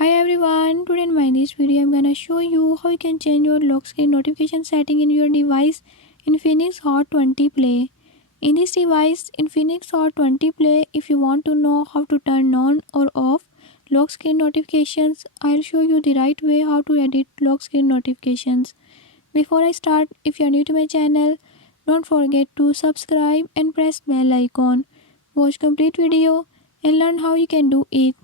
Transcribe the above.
Hi everyone, today in this video I'm gonna show you how you can change your lock screen notification setting in your device Infinix Hot 20 Play. In this device Infinix Hot 20 Play, if you want to know how to turn on or off lock screen notifications, I'll show you the right way how to edit lock screen notifications. Before I start, if you're new to my channel, don't forget to subscribe and press bell icon. Watch complete video and learn how you can do it.